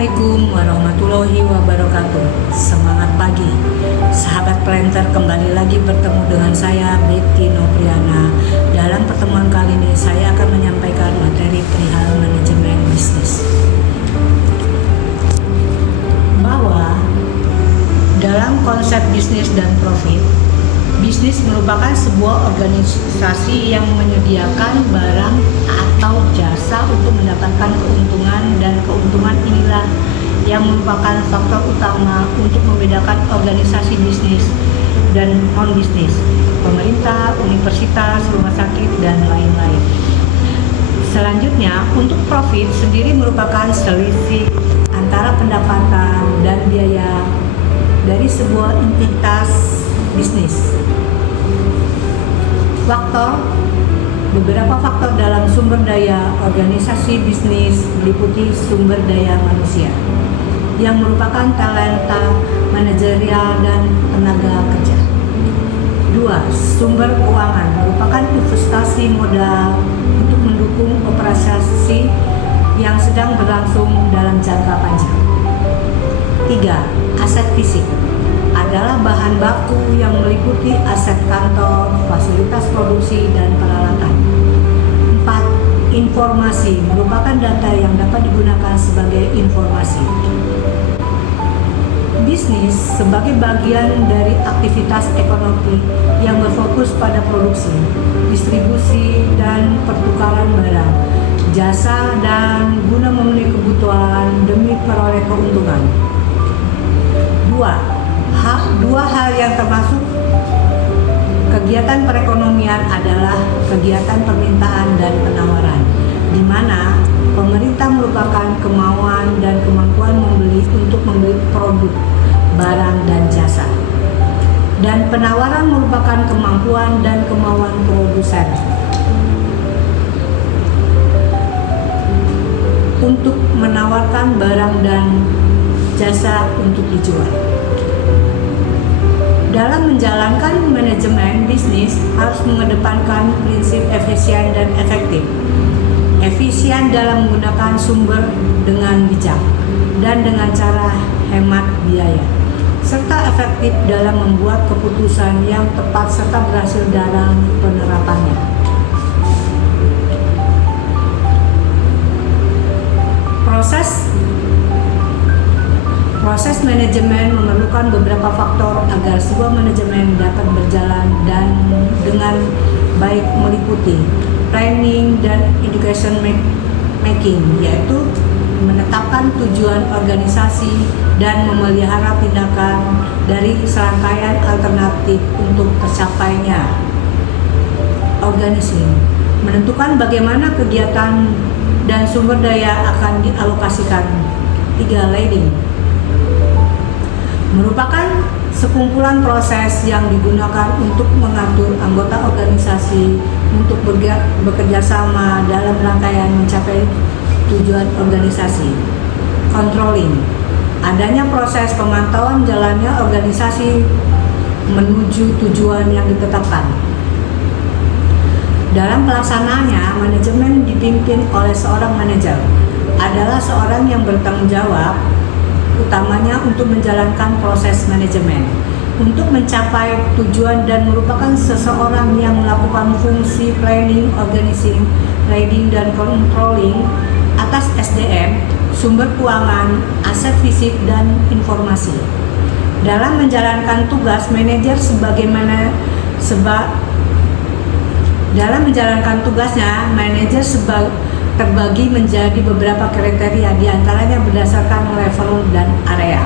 Assalamualaikum warahmatullahi wabarakatuh. Semangat pagi, sahabat planter, kembali lagi bertemu dengan saya Betty Nopriana. Dalam pertemuan kali ini saya akan menyampaikan materi perihal manajemen bisnis. Bahwa dalam konsep bisnis dan profit, bisnis merupakan sebuah organisasi yang menyediakan barang atau jasa untuk mendapatkan keuntungan, dan keuntungan inilah yang merupakan faktor utama untuk membedakan organisasi bisnis dan non-bisnis, pemerintah, universitas, rumah sakit, dan lain-lain. Selanjutnya, untuk profit sendiri merupakan selisih antara pendapatan dan biaya dari sebuah entitas bisnis. Beberapa faktor dalam sumber daya organisasi bisnis meliputi sumber daya manusia yang merupakan talenta manajerial dan tenaga kerja. 2. Sumber keuangan merupakan investasi modal untuk mendukung operasi yang sedang berlangsung dalam jangka panjang. 3. Aset fisik adalah bahan baku yang meliputi aset kantor, fasilitas produksi, dan peralatan. 4. Informasi merupakan data yang dapat digunakan sebagai informasi. Bisnis sebagai bagian dari aktivitas ekonomi yang berfokus pada produksi, distribusi, dan pertukaran barang, jasa, dan guna memenuhi kebutuhan demi peroleh keuntungan. 2 hal yang termasuk kegiatan perekonomian adalah kegiatan permintaan dan penawaran, di mana pemerintah merupakan kemauan dan kemampuan membeli untuk membeli produk, barang, dan jasa. Dan penawaran merupakan kemampuan dan kemauan produsen untuk menawarkan barang dan jasa untuk dijual. Dalam menjalankan manajemen bisnis harus mengedepankan prinsip efisien dan efektif. Efisien dalam menggunakan sumber dengan bijak dan dengan cara hemat biaya, serta efektif dalam membuat keputusan yang tepat serta berhasil dalam penerapannya. Proses manajemen memerlukan beberapa faktor agar sebuah manajemen dapat berjalan dan dengan baik, meliputi planning dan education making, yaitu menetapkan tujuan organisasi dan memelihara tindakan dari serangkaian alternatif untuk tercapainya. Organizing menentukan bagaimana kegiatan dan sumber daya akan dialokasikan. 3. Leading merupakan sekumpulan proses yang digunakan untuk mengatur anggota organisasi untuk bekerja sama dalam rangkaian mencapai tujuan organisasi. Controlling adanya proses pemantauan jalannya organisasi menuju tujuan yang ditetapkan. Dalam pelaksanaannya, manajemen dipimpin oleh seorang manajer adalah seorang yang bertanggung jawab utamanya untuk menjalankan proses manajemen untuk mencapai tujuan dan merupakan seseorang yang melakukan fungsi planning, organizing, leading, dan controlling atas SDM, sumber keuangan, aset fisik, dan informasi. Dalam menjalankan tugas manajer dalam menjalankan tugasnya, manajer terbagi menjadi beberapa kriteria, diantaranya berdasarkan level dan area.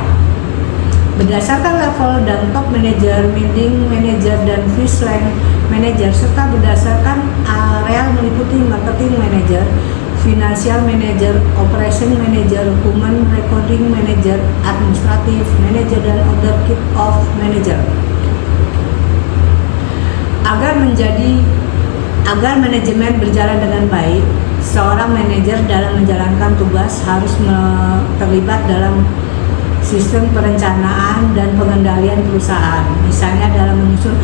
Berdasarkan level dan top manager, leading manager, dan first line manager, serta berdasarkan area meliputi marketing manager, financial manager, operation manager, human recording manager, administrative manager, dan other key of manager. Agar manajemen berjalan dengan baik, seorang manajer dalam menjalankan tugas harus terlibat dalam sistem perencanaan dan pengendalian perusahaan, misalnya dalam menyusun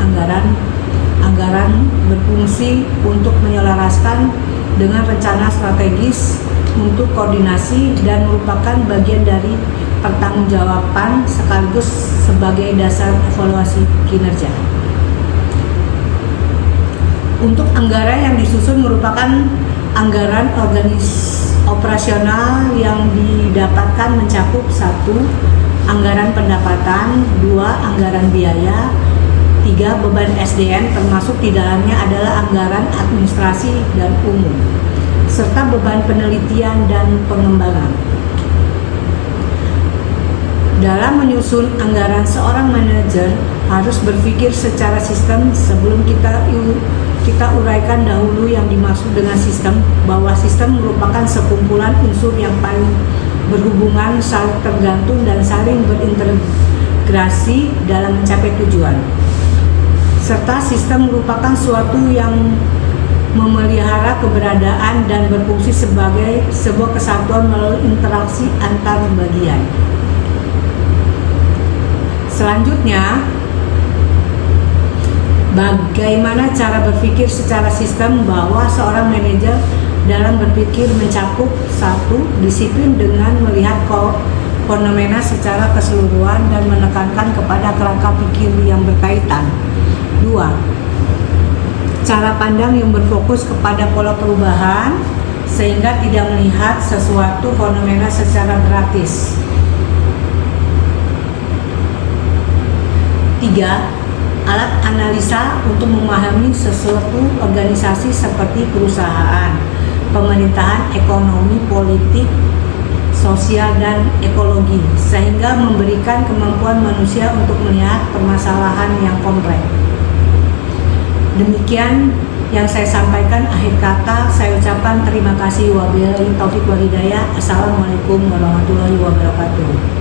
anggaran berfungsi untuk menyelaraskan dengan rencana strategis untuk koordinasi dan merupakan bagian dari pertanggungjawaban sekaligus sebagai dasar evaluasi kinerja. Untuk anggaran yang disusun merupakan anggaran operasional yang didapatkan mencakup 1. Anggaran pendapatan, 2. Anggaran biaya, 3. Beban SDM termasuk di dalamnya adalah anggaran administrasi dan umum, serta beban penelitian dan pengembangan. Dalam menyusun anggaran, seorang manajer harus berpikir secara sistem. Sebelum kita uraikan dahulu yang dimaksud dengan sistem, bahwa sistem merupakan sekumpulan unsur yang paling berhubungan, saling tergantung, dan saling berintegrasi dalam mencapai tujuan. Serta sistem merupakan suatu yang memelihara keberadaan dan berfungsi sebagai sebuah kesatuan melalui interaksi antar bagian. Selanjutnya, bagaimana cara berpikir secara sistem, bahwa seorang manajer dalam berpikir mencakup 1. Disiplin dengan melihat fenomena secara keseluruhan dan menekankan kepada kerangka pikir yang berkaitan. 2. Cara pandang yang berfokus kepada pola perubahan sehingga tidak melihat sesuatu fenomena secara gratis. 3. Alat analisa untuk memahami sesuatu organisasi seperti perusahaan, pemerintahan, ekonomi, politik, sosial, dan ekologi, sehingga memberikan kemampuan manusia untuk melihat permasalahan yang kompleks. Demikian yang saya sampaikan. Akhir kata saya ucapkan terima kasih. Wabillahi taufiq wal hidayah. Assalamualaikum warahmatullahi wabarakatuh.